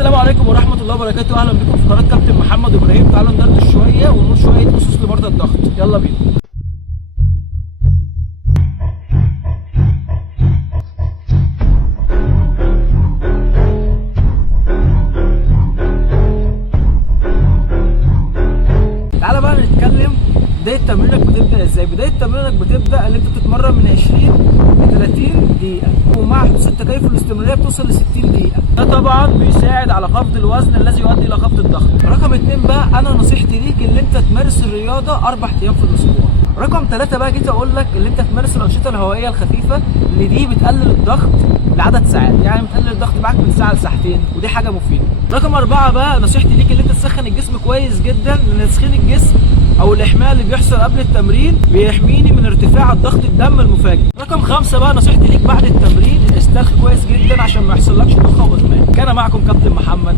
السلام عليكم ورحمة الله وبركاته. أهلا بكم في قناة كابتن محمد إبراهيم. تعالوا ندردش شوية ونقول شوية أسس لمرضى الضغط. يلا بينا. تعالى بقى نتكلم بداية تمرينك بتبدأ ازاي. بداية تمرينك بتبدأ اللي انت بتتمرن من 20 ل 30 دقيقة، ومع حدوث التكيف والاستمرارية بتوصل ل 60 دقيقة. ده طبعا بيساعد على خفض الوزن الذي يؤدي الى خفض الضغط. رقم 2 بقى، انا نصيحتي ليك اللي انت تمارس الرياضة 4 ايام في الاسبوع. رقم 3 بقى، جيت اقول لك اللي انت تمارس الانشطة الهوائية الخفيفة، اللي دي بتقلل الضغط لعدد ساعات، يعني بتقلل الضغط معاك من ساعة لساعتين، ودي حاجة مفيدة. رقم 4 بقى، نصيحتي ليك اللي انت تسخن الجسم كويس جدا، لان تسخين الجسم او الاحماء اللي بيحصل قبل التمرين بيحميني من ارتفاع الضغط الدم المفاجئ. رقم 5 بقى، نصيحتي ليك بعد التمرين استرخي كويس جدا عشان ما يحصلكش ضخة وازمان. كان معكم كابتن محمد.